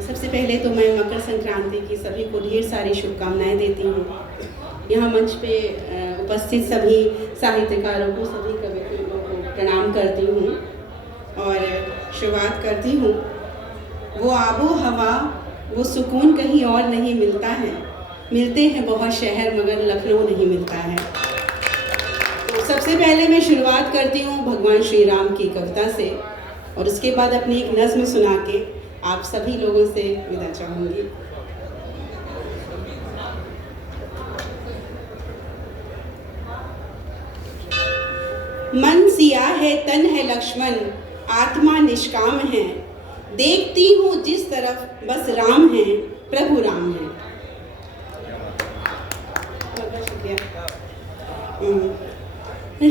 सबसे पहले तो मैं मकर संक्रांति की सभी को ढेर सारी शुभकामनाएं देती हूँ। यहाँ मंच पे उपस्थित सभी साहित्यकारों को, सभी कवियों को प्रणाम करती हूँ और शुरुआत करती हूँ। वो आबो हवा, वो सुकून कहीं और नहीं मिलता है, मिलते हैं बहुत शहर मगर लखनऊ नहीं मिलता है। तो सबसे पहले मैं शुरुआत करती हूँ भगवान श्री राम की कविता से और उसके बाद अपनी एक नज़्म सुना के आप सभी लोगों से विदा चाहूँगी। मन सिया है, तन है लक्ष्मण, आत्मा निष्काम है, देखती हूँ जिस तरफ बस राम है, प्रभु राम है।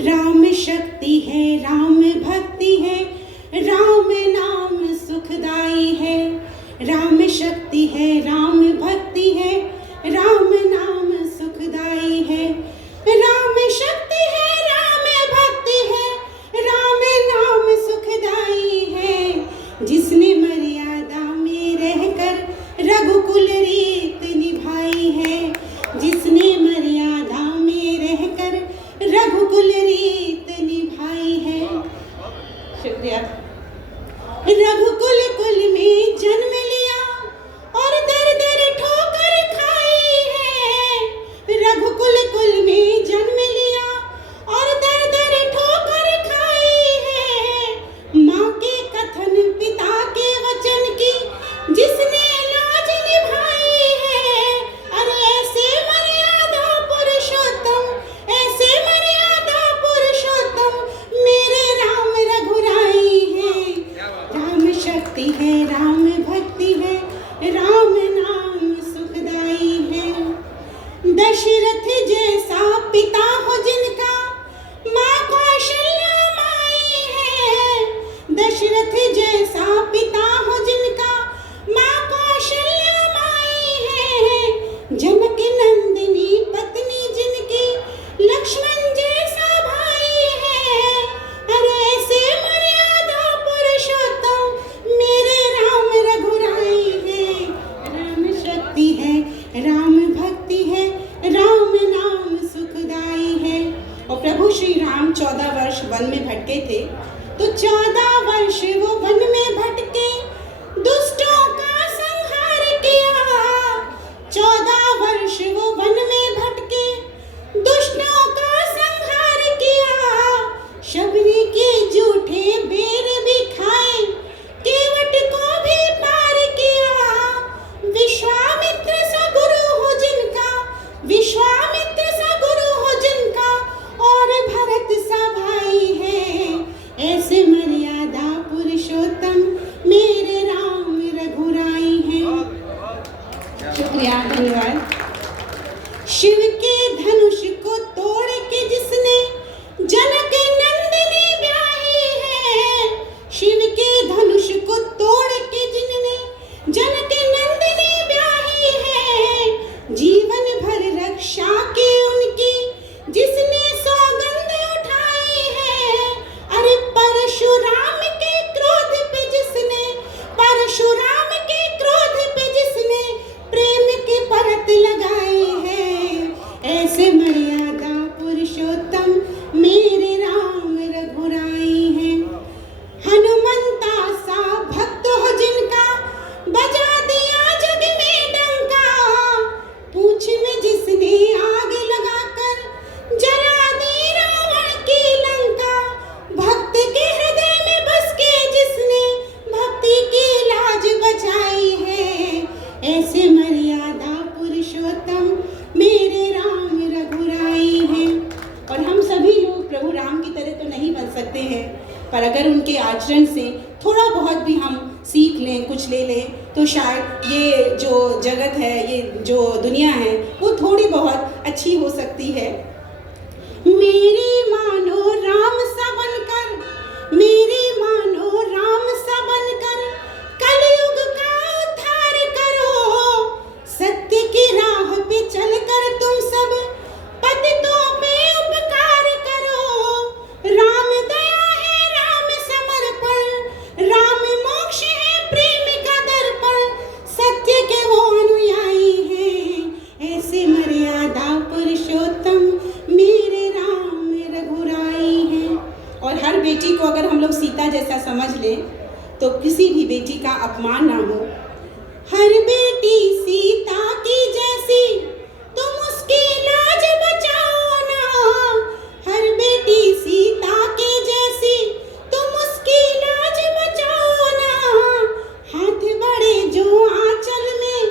राम शक्ति है, राम भक्ति है, राम नाम सुखदाई है। राम शक्ति है, राम भक्ति है, राम नाम सुखदाई है। राम शक्ति है, राम भक्ति है, राम नाम सुखदाई है। जिसने मर्यादा में रहकर रघुकुल रीत निभाई है, जिसने मर्यादा में रहकर रघुकुल रीत निभाई है। शुक्रिया। रघुकुल कुल में जन्म लिया और दर दर ठोकर खाई है। रघुकुल कुल में जन्म लिया और दर दर ठोकर खाई है। माँ के कथन, पिता के वचन की जिसने लाज निभाई है। अरे ऐसे मर्यादा पुरुषोत्तम, ऐसे मर्यादा पुरुषोत्तम मेरे राम रघुराई है। राम शक्ति है, राम भक्ति है, राम नाम सुखदाई है। दशरथ जैसा पिता हो जिनका, माँ कौशल्या माई है। दशरथ जैसा पिता हो जिनका, माँ कौशल्या माई है। जनक नंदिनी पत्नी जिनकी, लक्ष्मण जैसा भाई है। अरे ऐसे मर्यादा पुरुषोत्तम मेरे राम रघुराई है। राम शक्ति है, राम भक्ति है, राम नाम सुखदाई है। और प्रभु श्री राम 14 वर्ष वन में भटके थे, तो 14 वर्ष वो वन में भटके, दुष्टों का संहार किया। 14 वर्ष वो वन में भटके, दुष्टों का संहार किया। शबरी के झूठे बेर भी खाए, केवट को भी पार किया। विश्वामित्र सा गुरु हो जिनका, विश्वामित्र सा गुरु हो जिनका, और भरत सा भाई है। ऐसे मर्यादा पुरुषोत्तम मेरे राम रघुराई है। शुक्रिया, धन्यवाद। शिव के धनुष को तोड़ के जिसने जनक नंदिनी ब्याही है। शिव के धनुष को तोड़ के जिनने जनक नंदिनी ब्याही है। जीवन भर रक्षा की उनकी जिसने सौगंध उठाई है। अरे परशुराम के क्रोध पे जिसने, परशुराम के क्रोध पे जिसने प्रेम की परत लगाई है। ऐसे मर्यादा पुरुषोत्तम मेरे राम रघुराई है। हनुमंता सा भक्त हो जिनका, बजा दिया जग में डंका। पूंछ में जिसने आग लगाकर जला दी रावण की लंका। भक्त के हृदय में बस के जिसने भक्ति की लाज बचाई है। ऐसे मर्यादा पुरुषोत्तम मेरे राम रघुराई है। और हम सभी लोग प्रभु राम की तरह तो नहीं बन सकते हैं, पर अगर उनके आचरण से थोड़ा बहुत भी हम सीख लें, कुछ ले लें, तो शायद ये जो जगत है, ये जो दुनिया है, वो थोड़ी बहुत अच्छी हो सकती है। मेरी मानो राम सा बनकर, मेरी मानो राम सा बनकर, कलयुग का उद्धार करो। सत्य की राह पे चलकर तुम सब पतितों पे उपकार करो। राम दया है, राम समर्पण, राम मोक्ष है, प्रेम का दर्पण। अपमान ना हो। हर बेटी सीता की जैसी तुम उसकी लाज बचाओ ना, हर बेटी सीता के जैसी तुम उसकी लाज बचाओ ना। हाथ बड़े जो आंचल में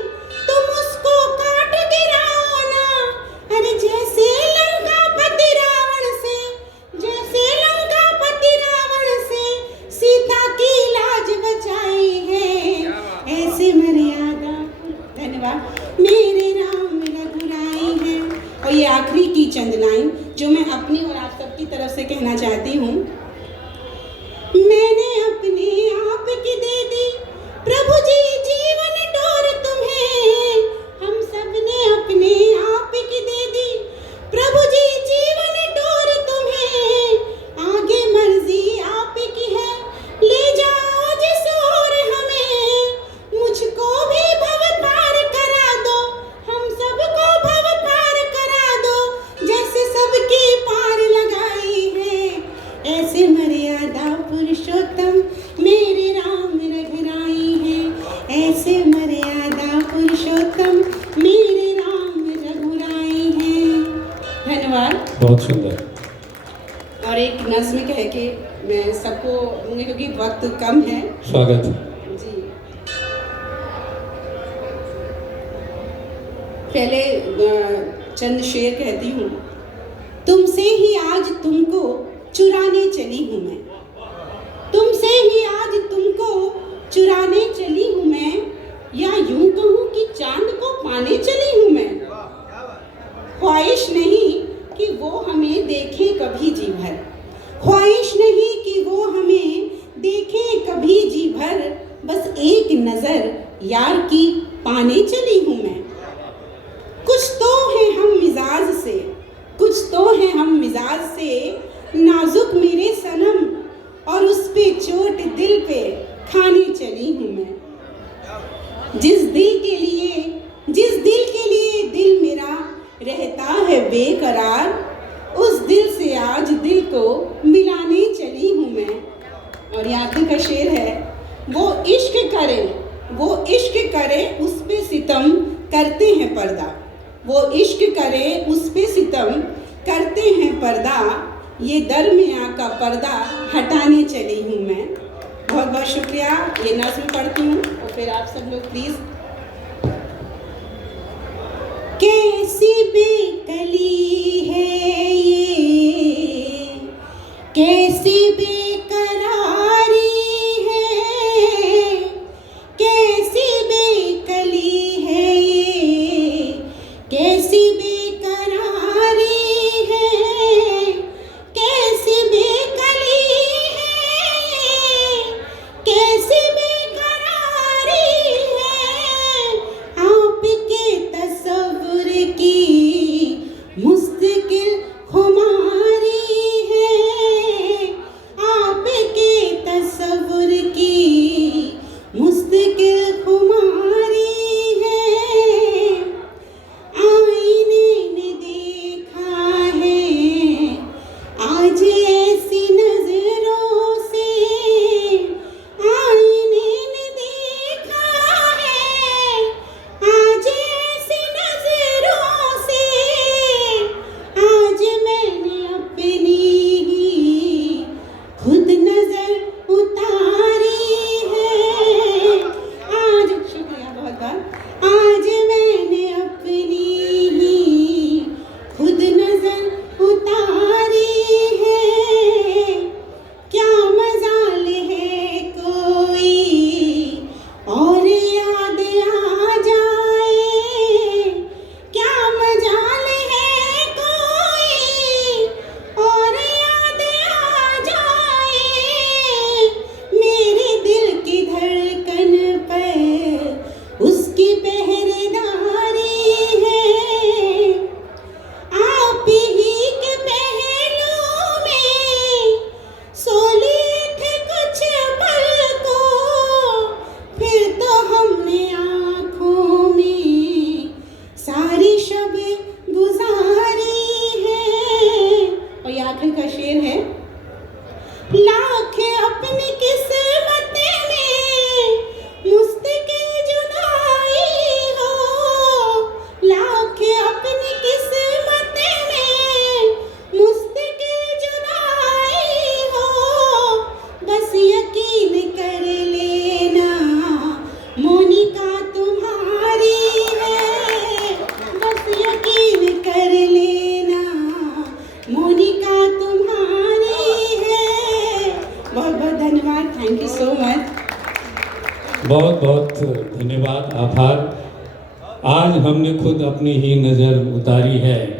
तुम उसको काट गिराओ ना। अरे जैसे लंकापति रावण से, जैसे लंकापति रावण से सीता की लाज बचाई है, ऐसे मर्यादा। धन्यवाद। मेरे राम रघुराई है। और ये आखिरी की चंद लाइन जो मैं अपनी और आप सबकी तरफ से कहना चाहती हूँ। मैंने अपने आप की दे दी प्रभु जी जीवन डोर तुम्हें, हम सब ने अपने आप की दे दी प्रभु जी जीवन डोर तुम्हें। आगे मर्जी आप की है, ले जाओ जिस ओर हमें, मुझको भी भव पार करा दो, हम सबको भव पार करा दो, जैसे सबकी पार लगाई है, ऐसे मर्यादा पुरुषोत्तम मेरे राम रघुराई है, ऐसे मर्यादा पुरुषोत्तम मेरे राम रघुराई है। धन्यवाद। बहुत सुंदर। और एक नज़्म कह के मैं सबको दूंगी क्योंकि वक्त कम है। स्वागत। जी, पहले चंद शेर कहती हूँ। तुमसे ही आज तुमको चुराने चली हूँ मैं, तुमसे ही आज तुमको चुराने चली हूँ मैं, या यूं कहूँ कि चांद को पाने चली हूँ मैं। ख्वाहिश नहीं कि वो हमें देखे कभी जी भर, ख्वाहिश नहीं कि वो हमें देखे कभी जी भर, बस एक नजर यार की पाने चली हूँ मैं। कुछ तो है हम मिजाज से, कुछ तो है हम मिजाज से नाजुक मेरे सनम, और उस पे चोट दिल पे खाने चली हूँ मैं। जिस दिल के लिए दिल मेरा रहता है बेकरार, उस दिल से आज दिल को मिलाने चली हूँ मैं। और ये आखिर का शेर है। वो इश्क करे उस पे सितम करते हैं पर्दा, वो इश्क करे उस पे सितम करते हैं पर्दा, ये दरमियाँ का पर्दा हटाने चली हूँ मैं। बहुत बहुत शुक्रिया। ये नज़्म पढ़ती हूँ और फिर आप सब लोग प्लीज़। कैसी बेकली है ये, कैसी बेकरारी है, कैसी बेकली है ये, कैसी बेकरारी है, कैसी बेकली है, कैसी बेकरारी है, आपके तसव्वुर की मुस्तकिल खुमारी है, भूमिका तुम्हारी है। बहुत बहुत धन्यवाद, थैंक यू सो मच। बहुत बहुत धन्यवाद, आभार। आज हमने खुद अपनी ही नज़र उतारी है